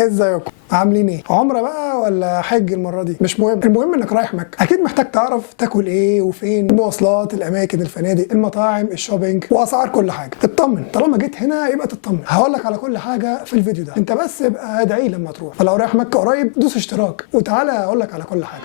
ازيكم عاملين ايه؟ عمره بقى ولا حج المره دي؟ مش مهم، المهم انك رايح مكه. اكيد محتاج تعرف تاكل ايه وفين، المواصلات، الاماكن، الفنادق، المطاعم، الشوبينج، واسعار كل حاجه. اطمن، طالما جيت هنا يبقى تطمن. هقول لك على كل حاجه في الفيديو ده، انت بس ابقى ادعي لما تروح. فلو رايح مكه قريب دوس اشتراك وتعالى اقول لك على كل حاجه.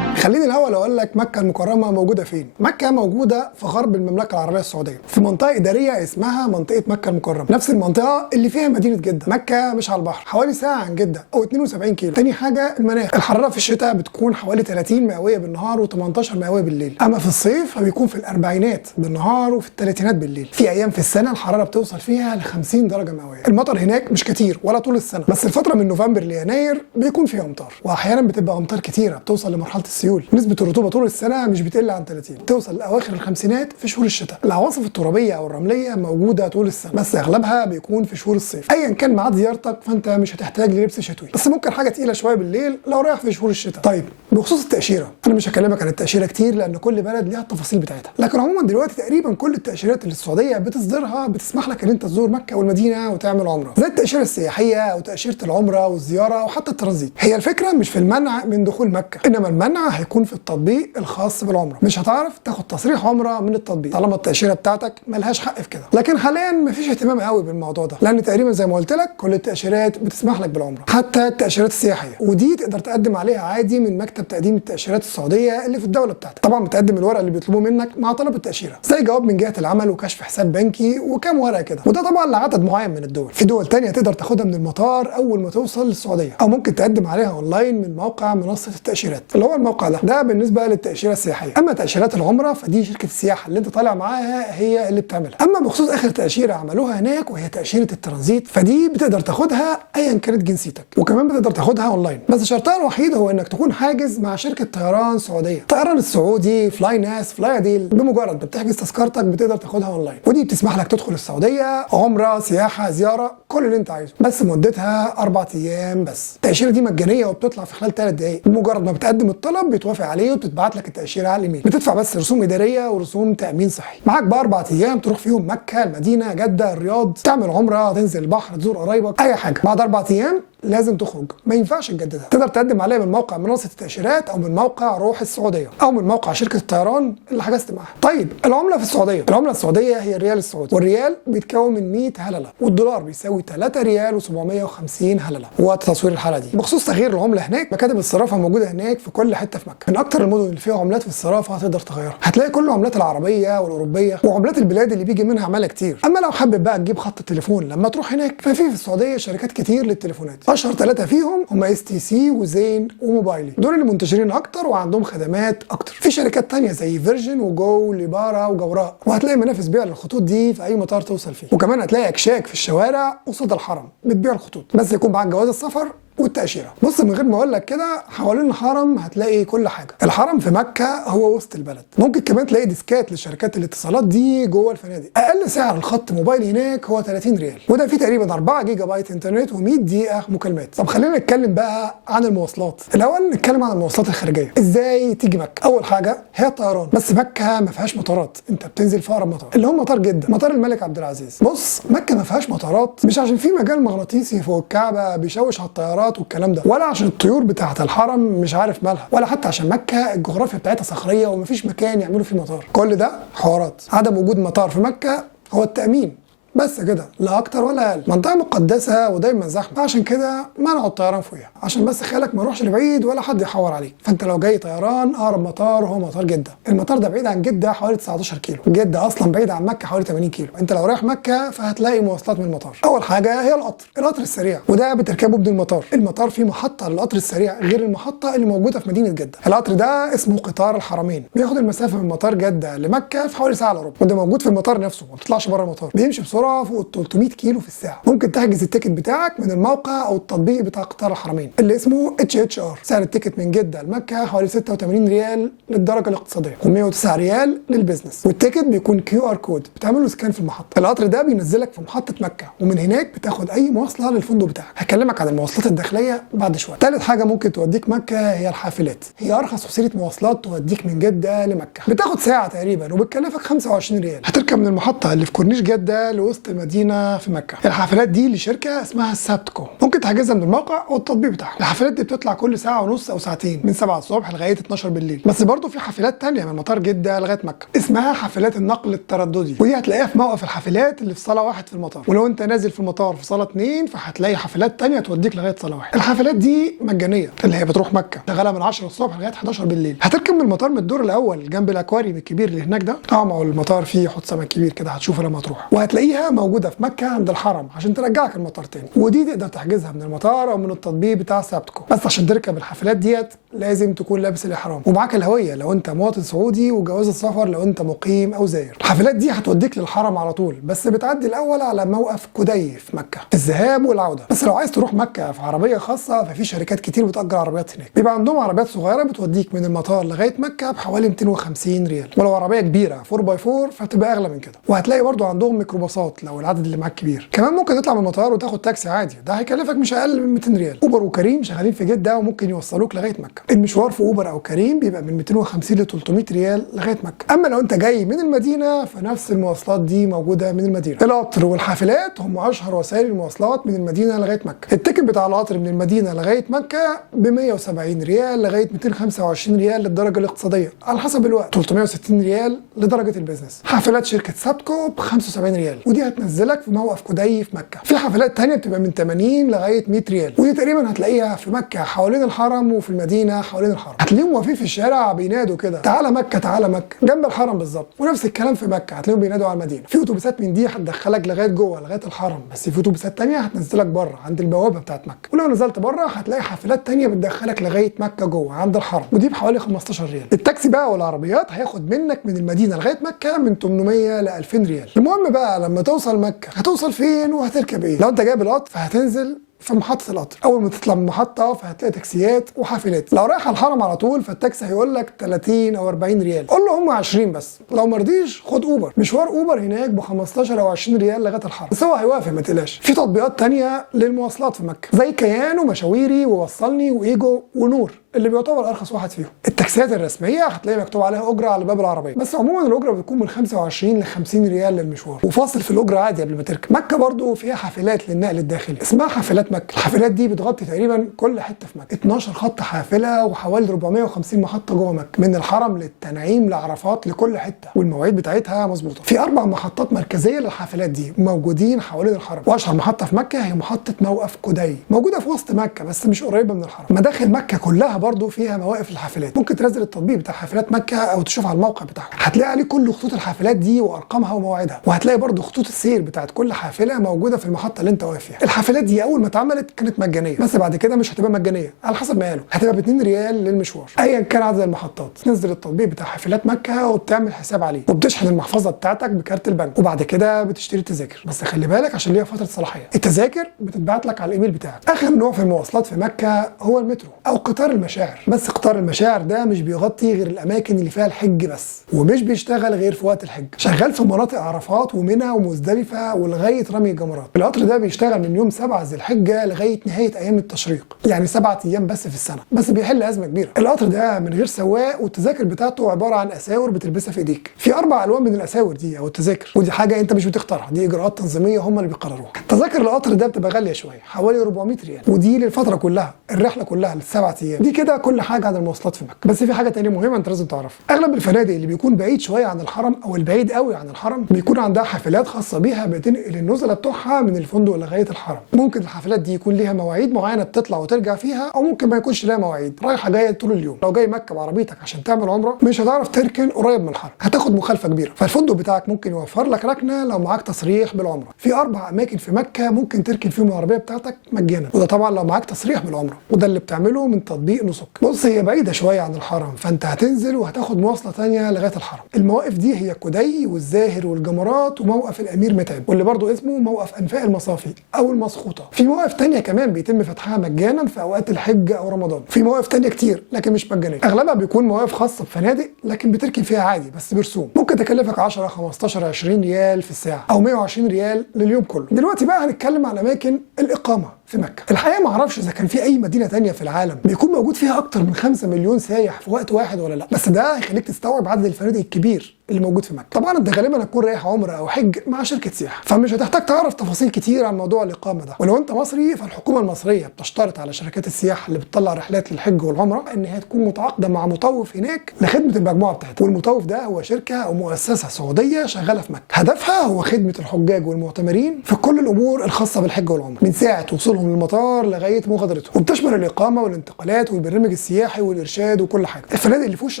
خليني الاول اقول لك مكه المكرمه موجوده فين. مكه موجوده في غرب المملكه العربيه السعوديه، في منطقه اداريه اسمها منطقه مكه المكرمه، نفس المنطقه اللي فيها مدينه جده. مكه مش على البحر، حوالي ساعه عن جده او 72 كيلو. تاني حاجه المناخ، الحراره في الشتاء بتكون حوالي 30 مئويه بالنهار و18 مئويه بالليل، اما في الصيف فبيكون في الاربعينات بالنهار وفي الثلاثينات بالليل. في ايام في السنه الحراره بتوصل فيها ل 50 درجه مئويه. المطر هناك مش كتير ولا طول السنه، بس الفتره من نوفمبر ليناير بيكون فيها امطار، واحيانا بتبقى امطار كتيره بتوصل لمرحله السيول. نسبه الرطوبه طول السنه مش بتقل عن 30، توصل لاواخر الخمسينات في شهور الشتاء. العواصف الترابيه او الرمليه موجوده طول السنه، بس اغلبها بيكون في شهور الصيف. ايا كان ميعاد زيارتك فانت مش هتحتاج للبس شتوي، بس ممكن حاجه تقيله شويه بالليل لو رايح في شهور الشتاء. طيب بخصوص التاشيره، انا مش هكلمك عن التاشيره كتير لان كل بلد ليها التفاصيل بتاعتها، لكن عموما دلوقتي تقريبا كل التاشيرات اللي السعوديه بتصدرها بتسمح لك ان انت تزور مكه والمدينه وتعمل عمره، زي التاشيره السياحيه او تاشيره العمره والزياره وحتى الترانزيت. هي الفكره مش في المنع من دخول مكه، انما المنع هيكون في التطبيق الخاص بالعمره. مش هتعرف تاخد تصريح عمره من التطبيق طالما التاشيره بتاعتك ملهاش حق في كده. لكن حاليا مفيش اهتمام قوي بالموضوع ده، لان تقريبا زي ما قلت لك كل التاشيرات بتسمح لك بالعمره، حتى التاشيرات السياحيه، ودي تقدر تقدم عليها عادي من مكتب تقديم التاشيرات السعوديه اللي في الدوله بتاعتك. طبعا بتقدم الورق اللي بيطلبوه منك مع طلب التاشيره، زي جواب من جهه العمل وكشف حساب بنكي وكام ورقه كده، وده طبعا لعدد معين من الدول. في دول تانية تقدر تاخدها من المطار اول ما توصل للسعوديه، او ممكن تقدم عليها اونلاين من موقع منصه التاشيرات اللي هو الموقع ده بالنسبه للتاشيره السياحيه. اما تاشيرات العمره فدي شركه السياحه اللي انت طالع معاها هي اللي بتعملها. اما بخصوص اخر تاشيره عملوها هناك وهي تاشيره الترانزيت، فدي بتقدر تاخدها ايا كانت جنسيتك، وكمان بتقدر تاخدها اونلاين، بس شرطها الوحيد هو انك تكون حاجز مع شركه طيران سعوديه. الطيران السعودي فلاي ناس فلاي ديل، بمجرد ما بتحجز تذكرتك بتقدر تاخدها اونلاين، ودي بتسمح لك تدخل السعوديه عمره سياحه زياره كل اللي انت عايزه، بس مدتها 4 ايام بس. التاشيره دي مجانيه وبتطلع في خلال 3 دقائق، بمجرد ما بتقدم الطلب بيتوافق عليه وبتتبعت لك التاشيره على الايميل. بتدفع بس رسوم اداريه ورسوم تامين صحي. معاك بقى 4 ايام تروح فيهم مكه، المدينه، جده، الرياض، تعمل عمره، تنزل البحر، تزور قرايبك، اي حاجه. بعد 4 ايام لازم تخرج، ما ينفعش تجددها. تقدر تقدم عليها من موقع منصه التاشيرات او من موقع روح السعوديه او من موقع شركه الطيران اللي حجزت معاها. طيب العمله في السعوديه، العمله السعوديه هي الريال السعودي، والريال بيتكون من 100 هلله، والدولار بيساوي 3 ريال و750 هلله وقت تصوير الحلقه دي. بخصوص تغيير العمله هناك، مكاتب الصرافه موجوده هناك في كل حته في مكه. من اكتر المدن اللي فيها عملات في الصرافه هتقدر تغيرها، هتلاقي كل العملات العربيه والاوروبيه وعملات البلاد اللي بيجي منها عماله كتير. اما لو حابب بقى تجيب خط التليفون لما تروح هناك، ففي السعوديه شركات كتير للتليفونات، اشهر 3 فيهم هم اس تي سي وزين وموبايلي، دول اللي منتشرين اكتر وعندهم خدمات اكتر. في شركات تانية زي فيرجن وجو ليبارا وجوراء، وهتلاقي منافس بيع للخطوط دي في اي مطار توصل فيه، وكمان هتلاقي اكشاك في الشوارع قصاد الحرم بتبيع الخطوط، بس يكون معاك جواز السفر والتأشيرة. بص من غير ما اقول لك كده، حوالين الحرم هتلاقي كل حاجة. الحرم في مكة هو وسط البلد، ممكن كمان تلاقي ديسكات لشركات الاتصالات دي جوه الفنادق. اقل سعر الخط موبايل هناك هو 30 ريال، وده فيه تقريبا 4 جيجا بايت انترنت و100 دقيقة مكالمات. طب خلينا نتكلم بقى عن المواصلات. الاول نتكلم عن المواصلات الخارجية، ازاي تيجي مكة. اول حاجة هي الطيران، بس مكة ما فيهاش مطارات، انت بتنزل في اقرب مطار اللي هو مطار جدة، مطار الملك عبد العزيز. بص مكة ما فيهاش مطارات مش عشان في مجال مغناطيسي فوق الكعبة بيشوش على الطيارات والكلام ده، ولا عشان الطيور بتاعه الحرم مش عارف مالها، ولا حتى عشان مكه الجغرافيا بتاعتها صخريه ومفيش مكان يعملوا فيه مطار. كل ده حوارات. عدم وجود مطار في مكه هو التامين بس كده، لا اكتر ولا اقل. منطقه مقدسه ودايما زحمه، عشان كده منعوا الطيران فوقها عشان بس خيالك ما يروحش لبعيد ولا حد يحور عليك. فانت لو جاي طيران، اقرب مطار هو مطار جده. المطار ده بعيد عن جده حوالي 19 كيلو، جده اصلا بعيد عن مكه حوالي 80 كيلو. انت لو رايح مكه فهتلاقي مواصلات من المطار. اول حاجه هي القطر السريع، وده بتركبه بدون المطار. المطار فيه محطه للقطر السريع غير المحطه اللي موجوده في مدينه جده. القطر ده اسمه قطار الحرمين، بياخد المسافه من مطار جده لمكه في حوالي ساعه الا ربع، وده موجود في المطار نفسه، ما بتطلعش بره المطار. بيمشي بسرعه سرعه فوق ال 300 كيلو في الساعه. ممكن تحجز التيكت بتاعك من الموقع او التطبيق بتاع قطار الحرمين اللي اسمه HHR. سعر التيكت من جده لمكه حوالي 86 ريال للدرجه الاقتصاديه و109 ريال للبيزنس، والتيكت بيكون QR كود بتعمل له سكان في المحطه. القطر ده بينزلك في محطه مكه، ومن هناك بتاخد اي مواصله للفندق بتاعك. هكلمك عن المواصلات الداخليه بعد شويه. ثالث حاجه ممكن توديك مكه هي الحافلات. هي ارخص وسيله مواصلات توديك من جده لمكه، بتاخد ساعه تقريبا وبتكلفك 25 ريال. هتركب من المحطه اللي في كورنيش جده لوسط المدينه في مكه. الحافلات دي لشركه اسمها سابتكو، ممكن تحجزها من الموقع او التطبيق بتاعها. الحافلات دي بتطلع كل ساعه ونص او ساعتين من 7 الصبح لغايه 12 بالليل. بس برضه في حافلات ثانيه من مطار جده لغايه مكه اسمها حافلات النقل الترددي، ودي هتلاقيها في موقف الحافلات اللي في صاله 1 في المطار. ولو انت نازل في المطار في صاله 2 فهتلاقي حافلات ثانيه توديك لغايه صاله 1. الحافلات دي مجانيه، اللي هي بتروح مكه شغاله من 10 الصبح لغايه 11 بالليل. هتركب من المطار من الدور الاول جنب الاكواريوم الكبير اللي هناك ده. ما هو المطار فيه حوض سمك كبير كده هتشوفه لما تروح، وهتلاقيها موجوده في مكه عند الحرم عشان ترجعك المطار تاني. ودي تقدر تحجزها من المطار او من التطبيق بتاع سابتكو. بس عشان تركب الحافلات ديت لازم تكون لابس الاحرام ومعاك الهويه لو انت مواطن سعودي، وجواز السفر لو انت مقيم او زائر. الحافلات دي هتوديك للحرم على طول، بس بتعدي الاول على موقف كدي في مكه الذهاب والعوده. بس لو عايز تروح مكه في عربيه خاصه ففي شركات كتير بتأجر عربيات هناك، بيبقى عندهم عربيات صغيره بتوديك من المطار لغايه مكه بحوالي 250 ريال، ولو عربيه كبيره 4x4 فبتبقى اغلى من كده. وهتلاقي برضو عندهم ميكروباصات لو العدد اللي معاك كبير. كمان ممكن تطلع من المطار وتاخد تاكسي عادي، ده هيكلفك مش اقل من 200 ريال. اوبر وكريم شغالين في جده وممكن يوصلوك لغايه مكه. المشوار في اوبر او كريم بيبقى من 250 ل 300 ريال لغايه مكه. اما لو انت جاي من المدينه فنفس المواصلات دي موجوده من المدينه. القطر والحافلات هم اشهر وسائل المواصلات من المدينه لغايه مكه. التيكت بتاع القطر من المدينه لغايه مكه ب 170 ريال لغايه 225 ريال للدرجه الاقتصاديه على حسب الوقت، 360 ريال لدرجه البيزنس. حافلات شركه سابتكو ب 75 ريال، ودي هتنزلك في موقف كدي في مكه. في حافلات ثانيه بتبقى من 80 لغايه 100 ريال، ودي تقريبا هتلاقيها في مكه حوالين الحرم وفي المدينه حوالين الحرم. هتلاقيهم واقفين في الشارع بينادوا كده تعالى مكه تعالى مكه جنب الحرم بالظبط. ونفس الكلام في مكه هتلاقيهم بينادوا على المدينه. في اتوبيسات من دي هتدخلك لغايه جوه لغايه الحرم، بس في اتوبيسات ثانيه هتنزلك بره عند البوابه بتاعت مكه. ولو نزلت بره هتلاقي حافلات ثانيه بتدخلك لغايه مكه جوه عند الحرم، ودي بحوالي 15 ريال. التاكسي بقى والعربيات هياخد منك من المدينه لغايه مكه من 800 ل 2000 ريال. المهم بقى لما توصل مكه هتوصل فين وهتركب ايه. لو انت جايب القطر فهتنزل في محطة القطر. أول ما تطلع من المحطة فهتلاقي تاكسيات وحافلات. لو رايح على الحرم على طول فالتاكسي هيقول لك 30 أو 40 ريال، قول له هم 20 بس. لو ما رضيش خد أوبر. مشوار أوبر هناك ب 15 أو 20 ريال لغاية الحرم، بس هو هيوافق ما تقلقش. في تطبيقات تانية للمواصلات في مكة زي كيان ومشاويري ووصلني وإيجو ونور اللي بيعتبر ارخص واحد فيهم. التاكسيات الرسميه هتلاقي مكتوب عليها اجره على باب العربيه، بس عموما الاجره بتكون من 25 ل 50 ريال للمشوار، وفاصل في الاجره عادي قبل ما تركب. مكه برضو فيها حافلات للنقل الداخلي اسمها حافلات مكه. الحافلات دي بتغطي تقريبا كل حته في مكه، 12 خط حافله وحوالي 450 محطه جوه مكه، من الحرم للتنعيم لعرفات لكل حته، والمواعيد بتاعتها مظبوطه. في 4 محطات مركزيه للحافلات دي موجودين حوالين الحرم، واشهر محطه في مكه هي محطه موقف كدي، موجوده في وسط مكه بس مش قريبه من الحرم. مداخل مكه كلها برضو فيها مواقف الحافلات. ممكن تنزل التطبيق بتاع حافلات مكه او تشوف على الموقع بتاعهم، هتلاقي عليه كل خطوط الحافلات دي وارقامها ومواعيدها، وهتلاقي برضو خطوط السير بتاعت كل حافله موجوده في المحطه اللي انت واقف فيها. الحافلات دي اول ما اتعملت كانت مجانيه، بس بعد كده مش هتبقى مجانيه على حسب ما قالوا، هتبقى ب 2 ريال للمشوار ايا كان عدد المحطات. تنزل التطبيق بتاع حافلات مكه وبتعمل حساب عليه، وبتشحن المحفظه بتاعتك بكارت البنك، وبعد كده بتشتري التذاكر، بس خلي بالك عشان ليها فتره صلاحيه. التذاكر بتتبعت لك على الايميل بتاعك. اخر نوع في المواصلات في مكه هو المترو او قطار المشاعر، بس قطار المشاعر ده مش بيغطي غير الاماكن اللي فيها الحج بس، ومش بيشتغل غير في وقت الحج. شغال في مناطق عرفات ومنى ومزدلفه ولغايه رمي الجمرات. القطر ده بيشتغل من يوم 7 ذي الحجه لغايه نهايه ايام التشريق، يعني 7 ايام بس في السنه، بس بيحل ازمه كبيره. القطر ده من غير سواق، والتذاكر بتاعته عباره عن اساور بتلبسها في ايديك. في 4 الوان من الاساور دي او التذاكر، ودي حاجه انت مش بتختارها، دي اجراءات تنظيميه هم اللي بيقرروها. تذاكر القطر ده بتبقى غاليه شويه، حوالي 400 ريال، ودي للفتره كلها، الرحله كلها ل7 ايام. دي كده كل حاجه عن المواصلات في مكه. بس في حاجه تانية مهمه انت لازم تعرفها. اغلب الفنادق اللي بيكون بعيد شويه عن الحرم او البعيد قوي عن الحرم بيكون عندها حافلات خاصه بيها بتنقل النزلاء بتوعها من الفندق لغايه الحرم. ممكن الحافلات دي يكون ليها مواعيد معينه بتطلع وترجع فيها، او ممكن ما يكونش لها مواعيد، رايحه جايه طول اليوم. لو جاي مكه بعربيتك عشان تعمل عمره مش هتعرف تركن قريب من الحرم، هتاخد مخالفه كبيره، فالفندق بتاعك ممكن يوفر لك ركنه لو معاك تصريح بالعمره. في 4 اماكن في مكه ممكن تركن فيهم العربيه بتاعتك مجانا، وده طبعا لو معاك تصريح بالعمره، وده اللي بتعمله من تطبيق طريق نسك. بص هي بعيده شويه عن الحرم، فانت هتنزل وهتاخد مواصله ثانيه لغايه الحرم. المواقف دي هي كدي والزاهر والجمرات وموقف الامير متعب، واللي برضه اسمه موقف انفاق المصافي او المسخوطه. في مواقف ثانيه كمان بيتم فتحها مجانا في اوقات الحج او رمضان. في مواقف ثانيه كتير لكن مش مجانيه، اغلبها بيكون مواقف خاصه بفنادق لكن بتركن فيها عادي بس برسوم، ممكن تكلفك 10 15 20 ريال في الساعه او 120 ريال لليوم كله. دلوقتي بقى هنتكلم عن اماكن الاقامه في مكه. الحقيقه ما اعرفش اذا كان في اي مدينه ثانيه في العالم بيكون موجود فيها اكتر من 5 مليون سايح في وقت واحد ولا لا، بس ده هيخليك تستوعب عدد الفنادق الكبير اللي موجود في مكه. طبعا انت غالبا هتكون رايح عمره او حج مع شركه سياحه، فمش هتحتاج تعرف تفاصيل كتير عن موضوع الاقامه ده. ولو انت مصري فالحكومه المصريه بتشترط على شركات السياحه اللي بتطلع رحلات للحج والعمره ان هي تكون متعاقده مع مطوف هناك لخدمه المجموعه بتاعتها، والمطوف ده هو شركه او مؤسسه سعوديه شغاله في مكه، هدفها هو خدمه الحجاج والمعتمرين في كل الامور الخاصه بالحج والعمره من ساعه وصولهم للمطار لغايه مغادرتهم، وبتشمل الاقامه والانتقالات والبرنامج السياحي والارشاد وكل حاجه. الفنادق اللي في وش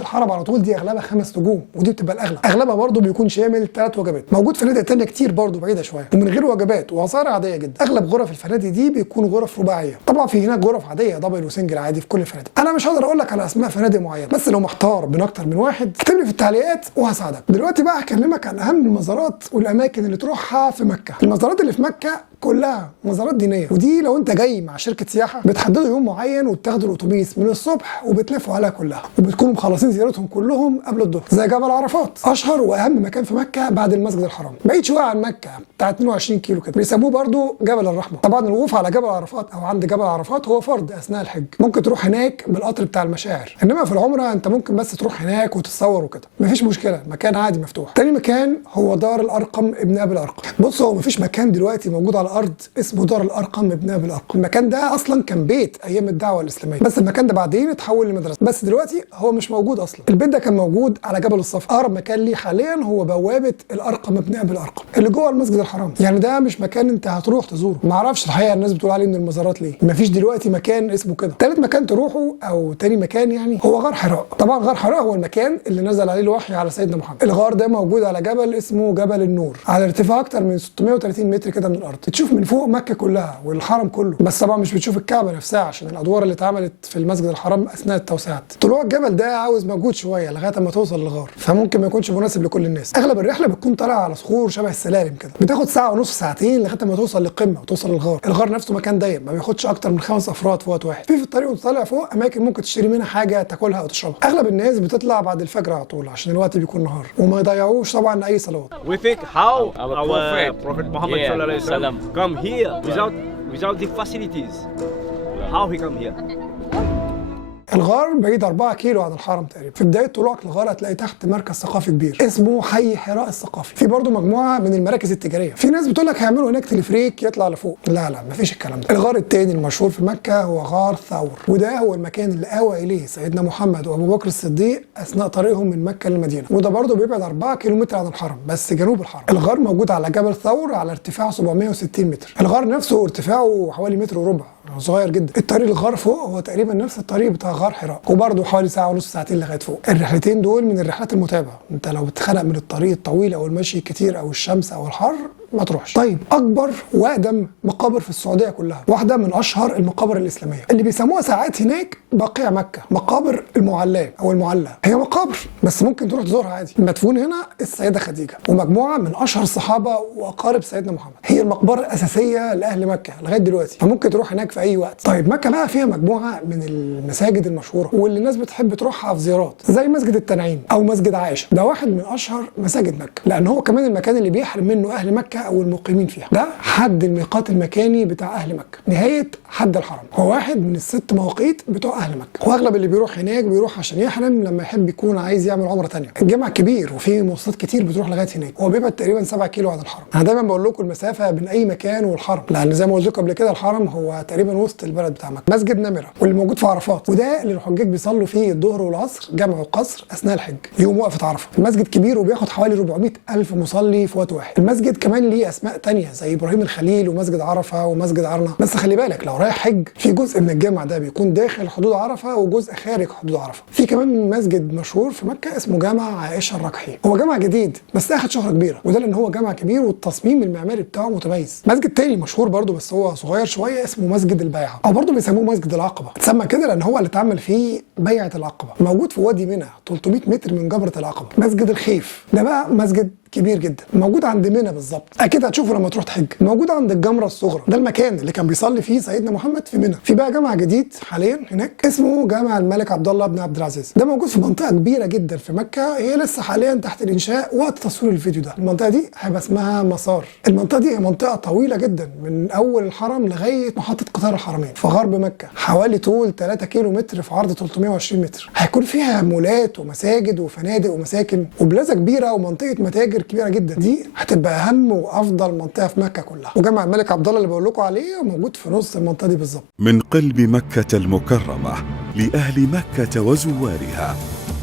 الحرم على طول دي اغلبها 5 نجوم، ودي بتبقى الاغلب، اغلبها برضه بيكون شامل 3 وجبات. موجود فنادق تانية كتير برضه بعيده شويه ومن غير وجبات واسعار عاديه جدا. اغلب غرف الفنادق دي بيكون غرف رباعيه، طبعا في هناك غرف عاديه دبل وسنجل عادي في كل الفنادق. انا مش هقدر اقول لك على اسماء فنادق معينه، بس لو محتار بين اكتر من واحد اكتب لي في التعليقات وهساعدك. دلوقتي بقى هكلمك عن اهم المزارات والاماكن اللي تروحها في مكه. المزارات اللي في مكه كلها مزارات دينيه، ودي لو انت جاي مع شركه سياحه بتحددوا يوم معين وبتاخدوا الاتوبيس من الصبح وبتلفوا عليها كلها، وبتكونوا مخلصين زيارتهم كلهم قبل الظهر. زي جبل عرفات، اشهر واهم مكان في مكه بعد المسجد الحرام، بعيد شويه عن مكه بتاع 22 كيلو كده، بيسموه برضو جبل الرحمه. طبعا الوقوف على جبل عرفات او عند جبل عرفات هو فرض اثناء الحج، ممكن تروح هناك بالقطر بتاع المشاعر، انما في العمره انت ممكن بس تروح هناك وتتصور وكده، مفيش مشكله، مكان عادي مفتوح. تاني مكان هو دار الارقم ابن ابي الارقم. بص هو مفيش مكان دلوقتي موجود على الارض اسمه دار الارقم ابن ابي الارقم. المكان ده اصلا كان بيت ايام الدعوه الاسلاميه، بس المكان ده بعدين اتحول لمدرسه، بس دلوقتي هو مش موجود اصلا. البيت ده كان موجود على جبل الصفا، اقرب مكان ليه حاليا هو بوابه الارقم ابن ابي الارقم اللي جوه المسجد الحرام، يعني ده مش مكان انت هتروح تزوره. ما اعرفش الحقيقه الناس بتقول عليه من المزارات ليه، مفيش دلوقتي مكان اسمه كده. ثالث مكان تروحه او تاني مكان يعني هو غار حراء. طبعا غار حراء هو المكان اللي نزل عليه الوحي على سيدنا محمد. الغار ده موجود على جبل اسمه جبل النور، على ارتفاع اكتر من 630 متر كده من الارض، تشوف من فوق مكه كلها والحرم كله، بس طبعا مش بتشوف الكعبه نفسها عشان الادوار اللي اتعملت في المسجد الحرام اثناء التوسعات. طلوع الجبل ده عاوز مجهود شويه لغايه ما توصل للغار، فممكن ما يكونش مناسب لكل الناس. اغلب الرحله بتكون طالعه على صخور شبه السلالم كده، بتاخد ساعه ونص ساعتين لغايه ما توصل للقمه وتوصل للغار. الغار نفسه مكان ضيق ما بياخدش اكتر من 5 افراد في وقت واحد. في الطريق وانت طالع فوق اماكن ممكن تشتري منها حاجه تاكلها او تشربها. اغلب الناس بتطلع بعد الفجر على طول عشان الوقت بيكون نهار وما يضيعوش طبعا اي صلوات. We think how our Prophet Muhammad sallallahu alaihi wasallam come here without the facilities. How he come here? الغار بعيد 4 كيلو عن الحرم تقريبا. في بدايه طلوعك للغار هتلاقي تحت مركز ثقافي كبير اسمه حي حراء الثقافي، في برضه مجموعه من المراكز التجاريه. في ناس بتقول لك هيعملوا هناك تلفريك يطلع لفوق، لا مفيش الكلام ده. الغار الثاني المشهور في مكه هو غار ثور، وده هو المكان اللي آوى اليه سيدنا محمد وابو بكر الصديق اثناء طريقهم من مكه للمدينه، وده برضه بيبعد 4 كيلومتر عن الحرم بس جنوب الحرم. الغار موجود على جبل ثور على ارتفاع 760 متر. الغار نفسه ارتفاعه حوالي متر وربع، صغير جدا. الطريق للغار فوق هو تقريبا نفس الطريق بتاع غار حراء، وبرضه حوالي ساعه ونص ساعتين لغايه فوق. الرحلتين دول من الرحلات المتعبه، انت لو بتخنق من الطريق الطويل او المشي الكتير او الشمس او الحر ما تروحش. طيب اكبر واقدم مقابر في السعوديه كلها، واحده من اشهر المقابر الاسلاميه اللي بيسموها ساعات هناك بقيع مكه، مقابر المعلاه او المعلى. هي مقابر بس ممكن تروح تزورها عادي. المدفون هنا السيده خديجه ومجموعه من اشهر الصحابه واقارب سيدنا محمد. هي المقبره الاساسيه لاهل مكه لغايه دلوقتي، فممكن تروح هناك في اي وقت. طيب مكه بقى فيها مجموعه من المساجد المشهوره واللي الناس بتحب تروحها في زيارات، زي مسجد التنعيم او مسجد عائشه. ده واحد من اشهر مساجد مكه، لان هو كمان المكان اللي بيحرم منه اهل مكه او المقيمين فيها. ده حد الميقات المكاني بتاع اهل مكه، نهايه حد الحرم. هو واحد من ال6 مواقيت بتوع اهل مكه، واغلب اللي بيروح هناك بيروح عشان يحرم لما يحب يكون عايز يعمل عمره ثانيه. الجامع كبير وفيه مواصلات كتير بتروح لغايه هناك، هو بيبعد تقريبا 7 كيلو عن الحرم. انا دايما بقول لكم المسافه بين اي مكان والحرم، لان زي ما قلت لكم قبل كده الحرم هو تقريبا وسط البلد بتاع مكه. مسجد نمره واللي موجود في عرفات، وده اللي الحجاج بيصلوا فيه الظهر والعصر جمع وقصر اثناء الحج يوم وقفه عرفه. المسجد كبير وبياخد حوالي 400 الف مصلي في وقت واحد. المسجد كمان ليه اسماء ثانيه زي ابراهيم الخليل ومسجد عرفه ومسجد عرنه. بس خلي بالك لو رايح حج في جزء من الجامع ده بيكون داخل حدود عرفه وجزء خارج حدود عرفه. في كمان مسجد مشهور في مكه اسمه جامع عائشه الركحي، هو جامع جديد بس اخد شهره كبيره، وده لان هو جامع كبير والتصميم المعماري بتاعه متميز. مسجد تاني مشهور برضه بس هو صغير شويه اسمه مسجد البيعه، او برضه بيسموه مسجد العقبه. اتسمى كده لان هو اللي اتعمل فيه بيعه العقبه، موجود في وادي منى 300 متر من جبره العقبه. مسجد الخيف ده بقى مسجد كبير جدا، موجود عند منى بالظبط، اكيد هتشوفه لما تروح تحج. موجود عند الجمره الصغرى، ده المكان اللي كان بيصلي فيه سيدنا محمد في منى. في بقى جامع جديد حاليا هناك اسمه جامع الملك عبد الله بن عبد العزيز، ده موجود في منطقه كبيره جدا في مكه، هي لسه حاليا تحت الانشاء وقت تصوير الفيديو ده. المنطقه دي هيبقى اسمها مسار. المنطقه دي هي منطقه طويله جدا من اول الحرم لغايه محطه قطار الحرمين في غرب مكه، حوالي طول 3 كيلو متر في عرض 320 متر. هيكون فيها مولات ومساجد وفنادق ومساكن وبلازا كبيره ومنطقه متاجر كبيره جدا. دي هتبقى اهم وافضل منطقه في مكه كلها. وجامع الملك عبد الله اللي بقول لكم عليه موجود في نص المنطقه دي بالظبط. من قلب مكه المكرمه لاهل مكه وزوارها،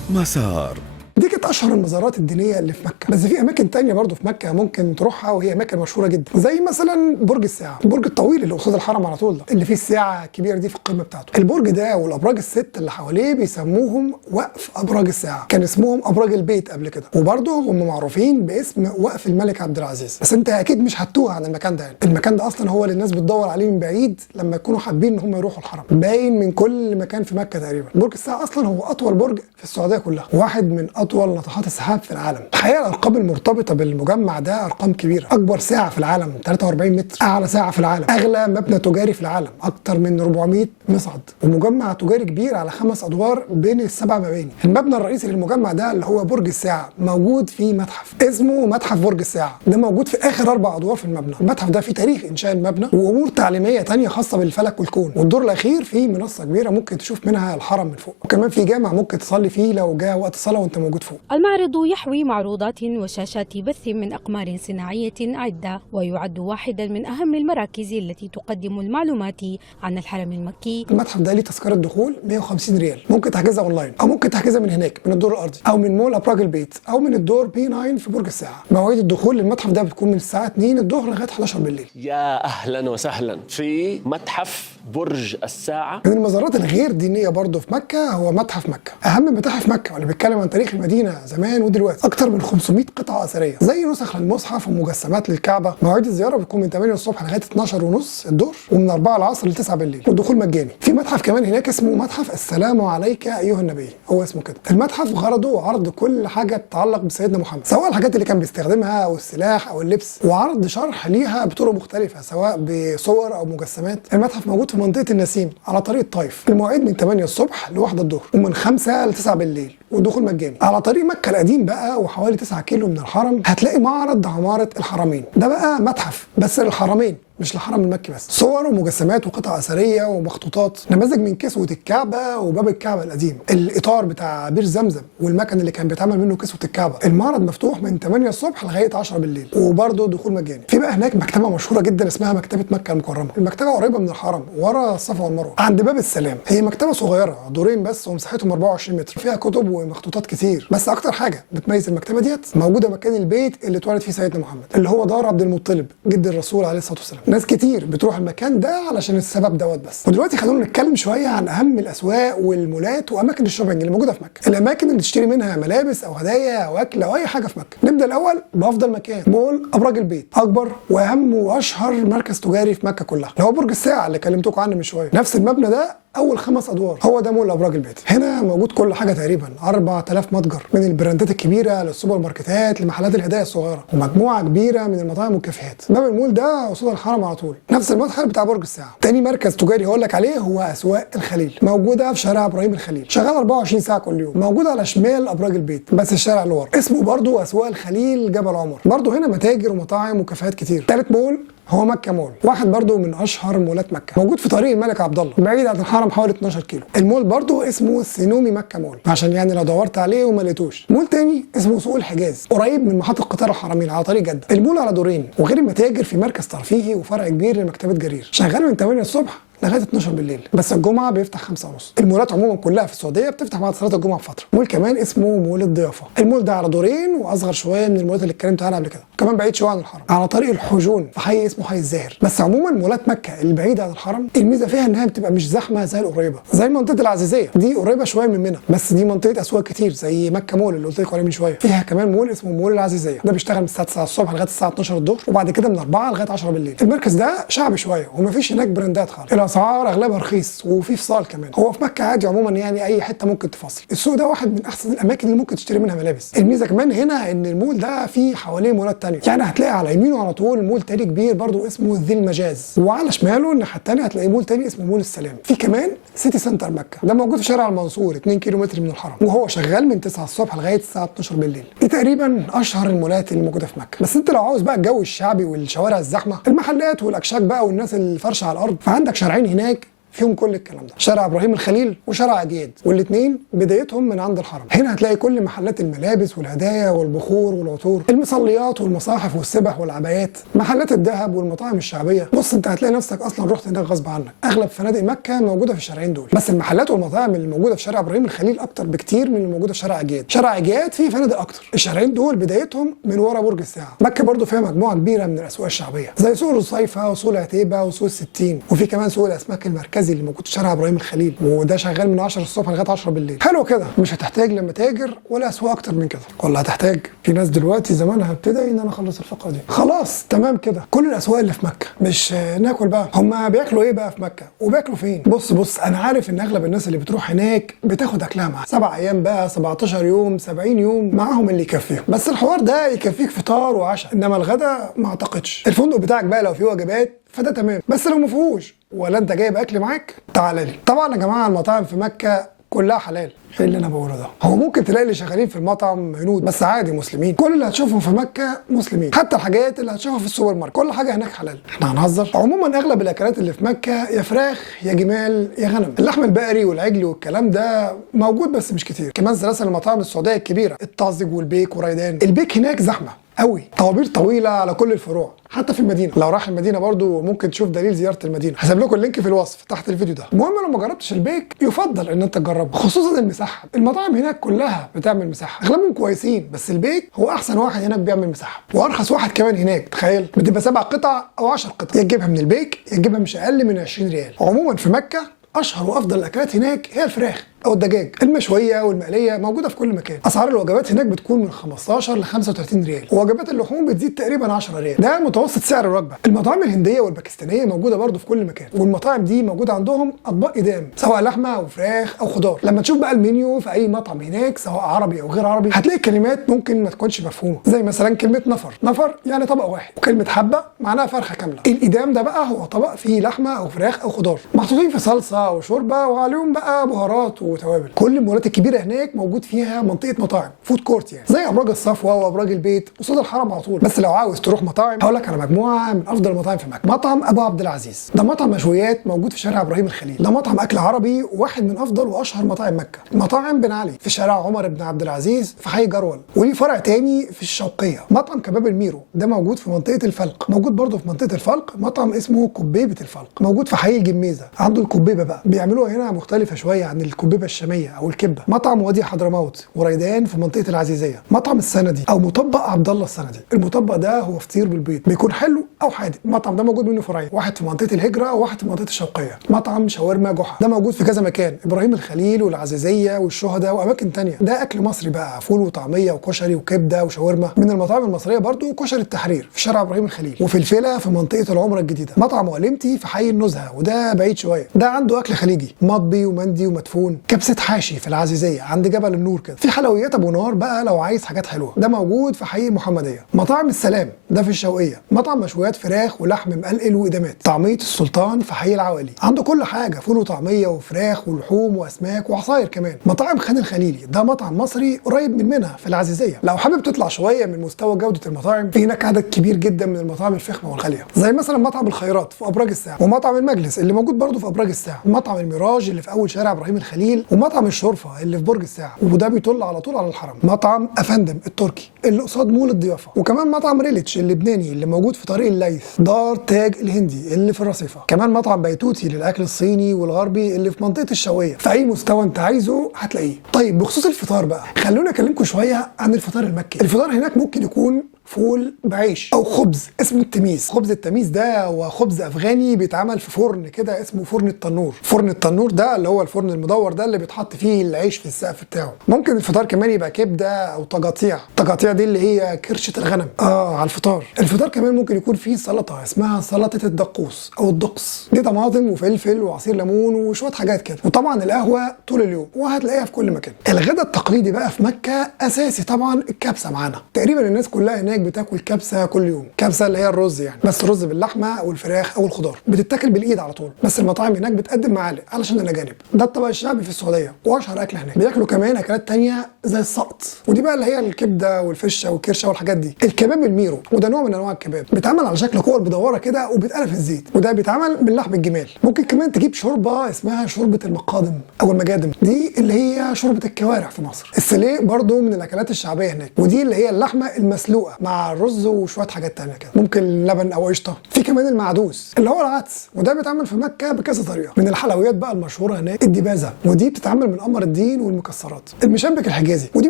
مسار. دي كانت اشهر المزارات الدينيه اللي في مكه، بس في اماكن تانية برضو في مكه ممكن تروحها وهي اماكن مشهوره جدا، زي مثلا برج الساعه، البرج الطويل اللي قصاد الحرم على طول ده، اللي فيه الساعه الكبيره دي في القمه بتاعته. البرج ده والابراج الست اللي حواليه بيسموهم وقف ابراج الساعه، كان اسمهم ابراج البيت قبل كده، وبرضو هم معروفين باسم وقف الملك عبد العزيز. بس انت اكيد مش هتوه عن المكان ده، يعني المكان ده اصلا هو اللي الناس بتدور عليه من بعيد لما يكونوا حابين ان هم يروحوا الحرم، باين من كل مكان في مكه تقريبا. برج الساعه اصلا هو اطول برج في السعوديه كلها، واحد من اطول ناطحات السحاب في العالم. الحقيقه الارقام المرتبطه بالمجمع ده ارقام كبيره، اكبر ساعه في العالم 43 متر، اعلى ساعه في العالم، اغلى مبنى تجاري في العالم اكتر من 400 مصعد، ومجمع تجاري كبير على 5 ادوار بين السبع مباني. المبنى الرئيسي للمجمع ده اللي هو برج الساعه موجود فيه متحف اسمه متحف برج الساعه، ده موجود في اخر 4 ادوار في المبنى. المتحف ده فيه تاريخ انشاء المبنى وامور تعليميه ثانيه خاصه بالفلك والكون، والدور الاخير فيه منصه كبيره ممكن تشوف منها الحرم من فوق، وكمان في جامع ممكن تصلي فيه لو جاء وقت الصلاه وانت موجود فوق. المعرض يحوي معروضات وشاشات بث من أقمار صناعية عدة، ويعد واحدا من أهم المراكز التي تقدم المعلومات عن الحرم المكي. المتحف ده ليه تذكرة دخول 150 ريال، ممكن تحجزها اونلاين او ممكن تحجزها من هناك من الدور الارضي او من مول ابراج البيت او من الدور بي 9 في برج الساعة. مواعيد الدخول للمتحف ده بتكون من الساعة 2 الظهر لغاية 11 بالليل. يا أهلا وسهلا في متحف برج الساعة. من المزارات الغير دينية برضه في مكة هو متحف مكة، أهم متاحف مكة واللي بيتكلم عن تاريخ المدينة زمان ودلوقتي. أكتر من 500 قطعة أثرية زي نسخ للمصحف ومجسمات للكعبة. مواعيد الزيارة بتكون من 8 الصبح لغاية 12 ونص الظهر، ومن 4 العصر ل 9 بالليل، والدخول مجاني. في متحف كمان هناك اسمه متحف السلام عليك أيها النبي، هو اسمه كده. المتحف غرضه عرض كل حاجة تتعلق بسيدنا محمد، سواء الحاجات اللي كان بيستخدمها أو السلاح أو اللبس، وعرض شرح ليها بطرق مختلفة سواء بصور أو مجسمات. المتحف موجود في منطقة النسيم على طريق الطايف. المواعيد من 8 الصبح ل1 الظهر، ومن 5 ل 9 بالليل، والدخول مجاني. على طريق مكة القديم بقى وحوالي 9 كيلو من الحرم هتلاقي معرض عمارة الحرمين، ده بقى متحف بس للحرمين مش الحرم المكي بس، صور ومجسمات وقطع اثريه ومخطوطات، نماذج من كسوه الكعبه وباب الكعبه القديم، الاطار بتاع بير زمزم والمكن اللي كان بيتعمل منه كسوه الكعبه. المعرض مفتوح من 8 الصبح لغايه 10 بالليل، وبرده دخول مجاني. في بقى هناك مكتبه مشهوره جدا اسمها مكتبه مكه المكرمه. المكتبه قريبه من الحرم ورا الصفا والمروه عند باب السلام. هي مكتبه صغيره دورين بس ومساحتهم 24 متر، فيها كتب ومخطوطات كتير، بس اكتر حاجه بتميز المكتبه ديت موجوده مكان البيت اللي اتولد فيه سيدنا محمد، اللي هو دار عبد المطلب جد الرسول عليه الصلاه والسلام. ناس كتير بتروح المكان ده علشان السبب دوت بس. ودلوقتي خلونا نتكلم شويه عن اهم الاسواق والمولات واماكن الشوبينج اللي موجوده في مكه، الاماكن اللي تشتري منها ملابس او هدايا او اكل او اي حاجه في مكه. نبدا الاول بافضل مكان، مول ابراج البيت، اكبر واهم واشهر مركز تجاري في مكه كلها، اللي هو برج الساعه اللي كلمتكم عنه من شويه. نفس المبنى ده اول 5 ادوار، هو ده مول ابراج البيت. هنا موجود كل حاجه تقريبا، 4000 متجر، من البراندات الكبيره للسوبر ماركتات لمحلات الهدايا الصغيره، ومجموعه كبيره من المطاعم والكافيهات. باب المول ده قصاد الحرم على طول، نفس المدخل بتاع برج الساعه. تاني مركز تجاري هقول لك عليه هو اسواق الخليل، موجوده في شارع ابراهيم الخليل، شغال 24 ساعه كل يوم، موجود على شمال ابراج البيت بس الشارع اللي ورا، اسمه برضه اسواق الخليل جبل عمر. برضه هنا متاجر ومطاعم وكافيهات كتير. تالت مول هو مكة مول، واحد برضو من اشهر مولات مكة، موجود في طريق الملك عبد الله بعيد عن الحرم حوالي 12 كيلو. المول برضو اسمه سينومي مكة مول، عشان يعني لو دورت عليه وما لقيتوش. مول تاني اسمه سوق الحجاز قريب من محطة قطار الحرمين على طريق جدة. المول على دورين، وغير المتاجر في مركز ترفيهي وفرع كبير لمكتبة جرير، شغال من 8 الصبح لغايه 12 بالليل، بس الجمعه بيفتح 5:30. المولات عموما كلها في السعوديه بتفتح بعد صلاه الجمعه بفتره. مول كمان اسمه مول الضيافه، المول ده على دورين واصغر شويه من المولات اللي اتكلمت عنها قبل كده، كمان بعيد شويه عن الحرم على طريق الحجون في حي اسمه حي الزاهر. بس عموما مولات مكه البعيده عن الحرم الميزه فيها انها بتبقى مش زحمه زي القريبه، زي منطقه العزيزيه دي قريبه شويه من منى، بس دي منطقه اسواق كتير زي مكه مول اللي قلت لكم عليه من شويه. فيها كمان مول اسمه مول العزيزيه، ده بيشتغل من الساعه 9 الصبح لغايه الساعه 12 الظهر، وبعد كده من 4 لغايه 10 بالليل. المركز ده شعبي شويه ومفيش هناك براندات خالص، الاسعار اغلبها رخيص وفي فصال كمان. هو في مكه عادي عموما، يعني اي حته ممكن تفصل. السوق ده واحد من احسن الاماكن اللي ممكن تشتري منها ملابس. الميزه كمان هنا ان المول ده فيه حواليه مولات تانية، يعني هتلاقي على يمينه على طول مول تاني كبير برضو اسمه ذي المجاز، وعلى شماله الناحيه الثانيه هتلاقي مول تاني اسمه مول السلام. في كمان سيتي سنتر مكه، ده موجود في شارع المنصور 2 كيلومتر من الحرم، وهو شغال من 9 الصبح لغايه الساعه 12 بالليل. دي تقريبا اشهر المولات اللي موجوده في مكه. بس انت لو عاوز بقى الجو الشعبي والشوارع الزحمه، المحلات والاكشاك بقى والناس اللي فرشه على الارض، فعندك شارعين هناك فيهم كل الكلام ده، شارع ابراهيم الخليل وشارع اجياد، والاثنين بدايتهم من عند الحرم. هنا هتلاقي كل محلات الملابس والهدايا والبخور والعطور، المصليات والمصاحف والسبح والعبايات، محلات الذهب والمطاعم الشعبيه. بص انت هتلاقي نفسك اصلا رحت هناك غصب عنك. اغلب فنادق مكه موجوده في الشارعين دول، بس المحلات والمطاعم اللي موجوده في شارع ابراهيم الخليل اكتر بكتير من اللي موجوده في شارع اجياد. شارع اجياد فيه فنادق اكتر. الشارعين دول بدايتهم من ورا برج الساعه. مكه برضو فيها مجموعه كبيره من الاسواق الشعبيه زي سوق الرصيفه وسوق العتيبه وسوق الستين، وفي كمان سوق الاسماك المركزي اللي موجود في شارع ابراهيم الخليل، وده شغال من 10 الصبح لغايه 10 بالليل. حلو كده، مش هتحتاج لما تاجر ولا اسواق اكتر من كده، ولا هتحتاج؟ في ناس دلوقتي زمانها ابتدى ان انا اخلص الفقره دي. خلاص تمام كده، كل الاسواق اللي في مكه. مش ناكل بقى، هم بياكلوا ايه بقى في مكه وبياكلوا فين؟ بص انا عارف ان اغلب الناس اللي بتروح هناك بتاخد اكلها معاها 7 ايام بقى، 17 يوم، 70 يوم معاهم اللي يكفيهم، بس الحوار ده يكفيك فطار وعشاء، انما الغداء ما اعتقدش. الفندق بتاعك بقى لو فيه وجبات فده تمام، بس لو ما فيهوش ولا انت جايب اكل معاك تعالى لي. طبعا يا جماعه المطاعم في مكه كلها حلال. ايه اللي انا بقوله ده؟ هو ممكن تلاقي اللي شغالين في المطعم هنود، بس عادي مسلمين. كل اللي هتشوفهم في مكه مسلمين، حتى الحاجات اللي هتشوفها في السوبر ماركت كل حاجه هناك حلال. احنا هنهزر؟ عموما اغلب الاكلات اللي في مكه يا فراخ يا جمال يا غنم. اللحم البقري والعجل والكلام ده موجود بس مش كتير. كمان سلاسل المطاعم السعوديه الكبيره، الطازج والبيك وريدان. البيك هناك زحمه قوي، طوابير طويله على كل الفروع حتى في المدينه. لو راح المدينه برضو ممكن تشوف دليل زياره المدينه، هسيب لكم اللينك في الوصف تحت الفيديو ده. المهم لو ما جربتش البيك يفضل ان انت تجربه، خصوصا المساحه. المطاعم هناك كلها بتعمل مساحه، اغلبهم كويسين، بس البيك هو احسن واحد هناك بيعمل مساحه، وارخص واحد كمان هناك. تخيل بتبقى 7 قطع او 10 قطع، يا تجيبها من البيك يا تجيبها مش اقل من 20 ريال. عموما في مكه اشهر وافضل الاكلات هناك هي الفراخ او الدجاج، المشويه والمقليه موجوده في كل مكان. اسعار الوجبات هناك بتكون من 15 ل 35 ريال، ووجبات اللحوم بتزيد تقريبا 10 ريال، ده متوسط سعر الوجبه. المطاعم الهنديه والباكستانيه موجوده برده في كل مكان، والمطاعم دي موجوده عندهم اطباق ادام سواء لحمه او فراخ او خضار. لما تشوف بقى المنيو في اي مطعم هناك سواء عربي او غير عربي هتلاقي كلمات ممكن ما تكونش مفهومه، زي مثلا كلمه نفر يعني طبق واحد، وكلمه حبه معناها فرخه كامله. الادام ده بقى هو طبق فيه لحمه او فراخ او خضار محطوطين في صلصه وشوربه وعليهم بقى بهارات وتوابل. كل المولات الكبيره هناك موجود فيها منطقه مطاعم فود كورت، يعني زي ابراج الصفوه وابراج البيت قصاد الحرم على طول. بس لو عاوز تروح مطاعم هقول لك على مجموعه من افضل المطاعم في مكه. مطعم ابو عبد العزيز، ده مطعم مشويات موجود في شارع ابراهيم الخليل، ده مطعم اكل عربي وواحد من افضل واشهر مطاعم مكه. مطاعم بن علي في شارع عمر بن عبد العزيز في حي جرول، وليه فرع تاني في الشوقيه. مطعم كباب الميرو ده موجود في منطقه الفلق، موجود برضه في منطقه الفلق مطعم اسمه كبيبه الفلق، موجود في حي الجميزه. عنده الكبيبه بقى بيعملوها هنا مختلفه شويه عن الكبيبه الشاميه او الكبه. مطعم وادي حضرموت وريدان في منطقه العزيزيه. مطعم السندي او مطبق عبد الله السندي، المطبق ده هو فطير بالبيض بيكون حلو او حادق. المطعم ده موجود منه فرعين، واحد في منطقه الهجره وواحد في منطقه الشوقيه. مطعم شاورما جحا ده موجود في كذا مكان، ابراهيم الخليل والعزيزيه والشهداء واماكن تانية. ده اكل مصري بقى، فول وطعميه وكشري وكبده وشاورما. من المطاعم المصريه برضو كشري التحرير في شارع ابراهيم الخليل، وفلفله في منطقه العمره الجديده. مطعم وليمتي في حي النزهه وده بعيد شويه، ده عنده اكل خليجي، مطبي ومندي ومدفون. كبسه حاشي في العزيزيه عند جبل النور كده. في حلويات ابو نار بقى لو عايز حاجات حلوه، ده موجود في حي المحمديه. مطاعم السلام ده في الشوقيه، مطعم مشويات فراخ ولحم مقلقل وادامات. طعميه السلطان في حي العوالي، عنده كل حاجه، فول وطعميه وفراخ ولحوم واسماك وعصاير كمان. مطاعم خان الخليلي ده مطعم مصري قريب من منها في العزيزيه. لو حابب تطلع شويه من مستوى جوده المطاعم، في هناك عدد كبير جدا من المطاعم الفخمه والغاليه، زي مثلا مطعم الخيرات في ابراج الساعه، ومطعم المجلس اللي موجود برضه في ابراج الساعه، ومطعم الميراج اللي في اول شارع ابراهيم الخليل النيل، ومطعم الشرفه اللي في برج الساعه وده بيطل على طول على الحرم، مطعم افندم التركي اللي قصاد مول الضيافه، وكمان مطعم ريليتش اللبناني اللي موجود في طريق الليث، دار تاج الهندي اللي في الرصيفه، كمان مطعم بيتوتي للاكل الصيني والغربي اللي في منطقه الشويه. في اي مستوى انت عايزه هتلاقيه. طيب بخصوص الفطار بقى، خلوني اكلمكم شويه عن الفطار المكي. الفطار هناك ممكن يكون فول بعيش او خبز اسمه التميس. خبز التميس ده هو خبز افغاني بيتعمل في فرن كده اسمه فرن التنور. فرن التنور ده اللي هو الفرن المدور ده اللي بيتحط فيه العيش في السقف بتاعه. ممكن الفطار كمان يبقى كبده او تقاطيع. تقاطيع دي اللي هي كرشه الغنم على الفطار. الفطار كمان ممكن يكون فيه سلطه اسمها سلطه الدقوس او الدقس، دي طماطم وفلفل وعصير ليمون وشويه حاجات كده، وطبعا القهوه طول اليوم وهتلاقيها في كل مكان. الغداء التقليدي بقى في مكه اساسي طبعا الكبسه معانا. تقريبا الناس كلها هناك بتاكل كبسه كل يوم. كبسه اللي هي الرز يعني، بس الرز باللحمه او الفراخ او الخضار، بتتاكل بالايد على طول، بس المطاعم هناك بتقدم معالق علشان الاجانب. ده الطبق الشعبي في السعوديه واشهر اكل هناك. بياكلوا كمان اكلات تانية زي السقط، ودي بقى اللي هي الكبده والفشه والكرشه والحاجات دي. الكباب الميرو وده نوع من انواع الكباب، بيتعمل على شكل كور مدوره كده وبيتقلى في الزيت، وده بيتعمل من لحم الجمال. ممكن كمان تجيب شوربه اسمها شوربه المقادم او المجادم، دي اللي هي شوربه الكوارع في مصر. السليق برضو من الاكلات الشعبيه هناك، ودي اللي هي اللحمه المسلوقه مع الرز وشويه حاجات تانية كده، ممكن لبن او قشطه. في كمان المعدوس اللي هو العدس، وده بيتعمل في مكه بكذا طريقه. من الحلويات بقى المشهوره هناك الدبازه، ودي بتتعمل من قمر الدين والمكسرات. المشبك الحجازي، ودي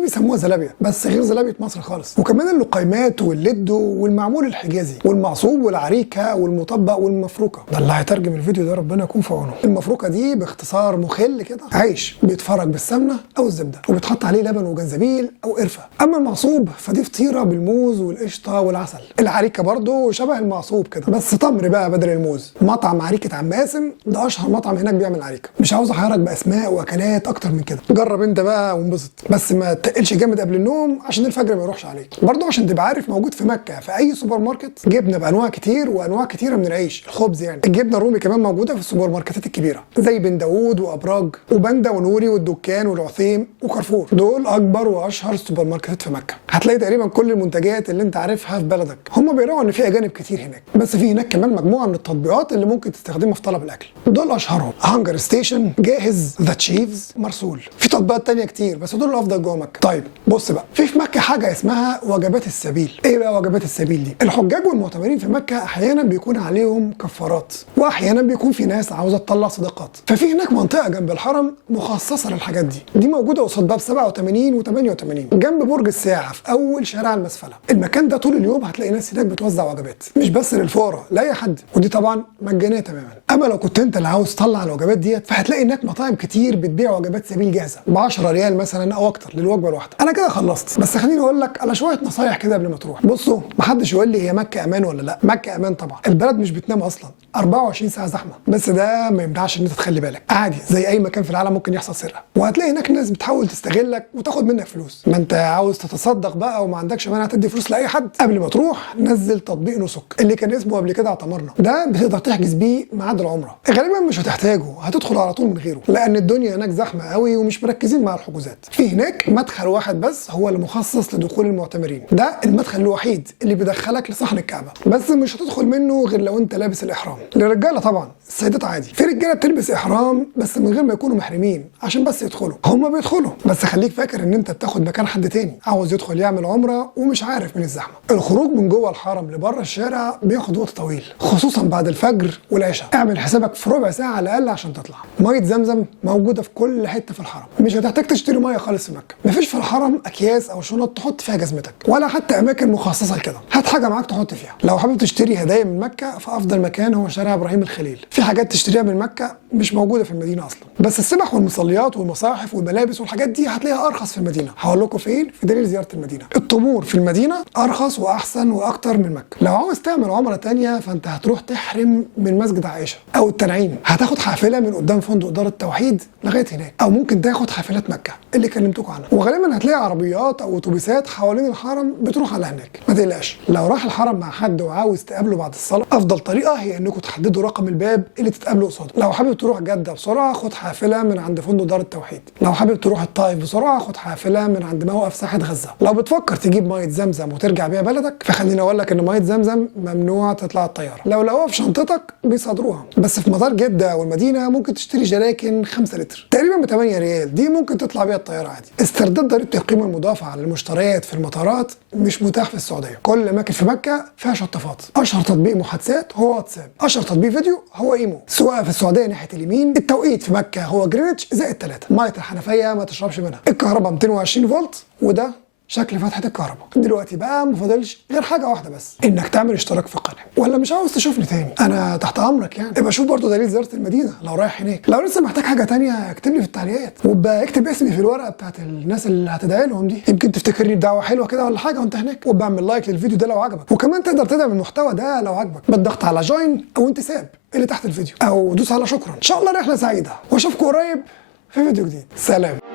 بيسموها زلابيه بس غير زلابيه مصر خالص. وكمان اللقيمات واللدو والمعمول الحجازي والمعصوب والعريكه والمطبق والمفروكه. ده اللي هيترجم الفيديو ده ربنا يكون في عونه. المفروكه دي باختصار مخل كده، عيش بيتفرج بالسمنه او الزبده وبيتحط عليه لبن وجنزبيل او قرفه. اما المعصوب فدي فطيره بالموز والقشطه والعسل. العريكه برضو شبه المعصوب كده بس تمر بقى بدل الموز. مطعم عريكه عم قاسم ده اشهر مطعم هناك بيعمل عريكه. مش عاوز احيرك باسماء واكلات اكتر من كده، جرب انت بقى وانبسط، بس ما تقلش جامد قبل النوم عشان الفجر ما يروحش عليك. برضو عشان تبقى عارف، موجود في مكه في اي سوبر ماركت جبنه بانواع كتير وانواع كتيره من العيش الخبز يعني. الجبنه الرومي كمان موجوده في السوبر ماركتات الكبيره زي بن داوود وابراج وبندا ونوري والدكان والعثيم وكارفور. دول اكبر واشهر السوبر ماركتات في مكه. هتلاقي تقريبا كل المنتجات اللي انت عارفها في بلدك. هم بيراعوا ان في اجانب كتير هناك، بس في هناك كمان مجموعه من التطبيقات اللي ممكن تستخدمها في طلب الاكل. دول اشهرهم هانجر ستيشن، جاهز، ذا تشيفز، مرسول. في تطبيقات تانية كتير بس دول الافضل جوه مكه. طيب بص بقى، في مكه حاجه اسمها وجبات السبيل. ايه بقى وجبات السبيل دي؟ الحجاج والمعتمرين في مكه احيانا بيكون عليهم كفارات، واحيانا بيكون في ناس عاوزه تطلع صدقات، ففي هناك منطقه جنب الحرم مخصصه للحاجات دي موجوده قصاد باب 87 و88 جنب برج الساعه في اول شارع المسفله. المكان ده طول اليوم هتلاقي ناس هناك بتوزع وجبات، مش بس للفقراء، لاي حد، ودي طبعا مجانيه تماما. اما لو كنت انت اللي عاوز تطلع الوجبات ديت، فهتلاقي هناك مطاعم كتير بتبيع وجبات سبيل جاهزه ب 10 ريال مثلا او اكتر للوجبه الواحده. انا كده خلصت، بس خليني اقول لك على شويه نصايح كده قبل ما تروح. بصوا، محدش يقول لي هي مكه امان ولا لا. مكه امان طبعا، البلد مش بتنام اصلا، 24 ساعه زحمه، بس ده ما يمنعش ان انت تخلي بالك. عادي زي اي مكان في العالم ممكن يحصل سرقه، وهتلاقي هناك ناس بتحاول تستغلك وتاخد منك فلوس. ما انت عاوز تتصدق بقى وما عندكش مانع تدي فلوس لاي حد، قبل ما تروح نزل تطبيق نسك اللي كان اسمه قبل كده اعتمرنا. ده بتقدر تحجز بيه ميعاد العمره، غالبا مش هتحتاجه، هتدخل على طول من غيره، لان الدنيا هناك زحمه قوي ومش مركزين مع الحجوزات. في هناك مدخل واحد بس هو اللي مخصص لدخول المعتمرين، ده المدخل الوحيد اللي بيدخلك لصحن الكعبه، بس مش هتدخل منه غير لو انت لابس الاحرام. للرجاله طبعا، السيدات عادي. في رجاله بتلبس احرام بس من غير ما يكونوا محرمين عشان بس يدخلوا. هم بيدخلوا، بس خليك فاكر ان انت بتاخد مكان حد تاني عاوز يدخل يعمل عمره ومش عارف من الزحمه. الخروج من جوه الحرم لبره الشارع بياخد وقت طويل، خصوصا بعد الفجر والعشاء. اعمل حسابك في ربع ساعه على الاقل عشان تطلع. ميه زمزم موجوده في كل حته في الحرم، مش هتحتاج تشتري ميه خالص في مكه. مفيش في الحرم اكياس او شنط تحط فيها جزمتك، ولا حتى اماكن مخصصه لكده. هات حاجه معاك تحط فيها. لو حابب تشتري هدايا من مكه، فافضل مكان هو شارع ابراهيم الخليل. في حاجات تشتريها من مكه مش موجوده في المدينه اصلا، بس السبح والمصليات والمصاحف والملابس والحاجات دي هتلاقيها ارخص في المدينه. هقول لكم فين في دليل زياره المدينه. التمور في المدينه ارخص واحسن واكتر من مكه. لو عاوز تعمل عمره تانية، فانت هتروح تحرم من مسجد عائشه او التنعيم. هتاخد حافله من قدام فندق دار التوحيد لغايه هناك، او ممكن تاخد حافلات مكه اللي كلمتكم عنها، وغالبا هتلاقي عربيات او اتوبيسات حوالين الحرم بتروح على هناك. ما تقلقش، لو راح الحرم مع حد وعاوز تقابله بعد الصلاه، افضل طريقه هي انكم تحددوا رقم الباب اللي تتقابلوا قصاده. لو حابب تروح جده بسرعه، خد حافله من عند فندق دار التوحيد. لو حابب تروح الطائف بسرعه، خد حافله من عند موقف ساحه غزه. لو بتفكر تجيب ميه زمزم وترجع بيها بلدك، فخليني اقول لك ان ميه زمزم ممنوع تطلع الطياره. لو لقوها في شنطتك بيصادروها، بس في مطار جده والمدينه ممكن تشتري جراكن 5 لتر تقريبا ب 8 ريال، دي ممكن تطلع بيها الطياره عادي. استرداد ضريبه القيمه المضافه على المشتريات في المطارات مش متاح في السعوديه. كل الاماكن في مكه فيها شطافات. اشهر تطبيق محادثات هو واتساب، اشهر تطبيق فيديو هو ايمو. السواقه في السعوديه ناحيه اليمين، التوقيت في مكه هو جرينتش زائد 3. ميه الحنفيه ما تشربش منها. الكهرباء 220 فولت، وده شكل فتحة الكهرباء. دلوقتي بقى ما فاضلش غير حاجة واحدة بس، انك تعمل اشتراك في القناة. ولا مش عاوز تشوفني تاني؟ انا تحت امرك يعني. ابقى شوف برضو دليل زيارة المدينة لو رايح هناك. لو لسه محتاج حاجة تانية اكتب لي في التعليقات، وابقى اكتب اسمي في الورقة بتاعت الناس اللي هتدعي لهم دي، يمكن تفتكرني بدعوة حلوة كده ولا حاجة وانت هناك. وابقى اعمل لايك للفيديو ده لو عجبك، وكمان تقدر تدعم المحتوى ده لو عجبك بالضغط على جوين او انتساب اللي تحت الفيديو، او دوس على شكرا. ان شاء الله رحلة سعيدة، واشوفكم قريب في فيديو جديد. سلام.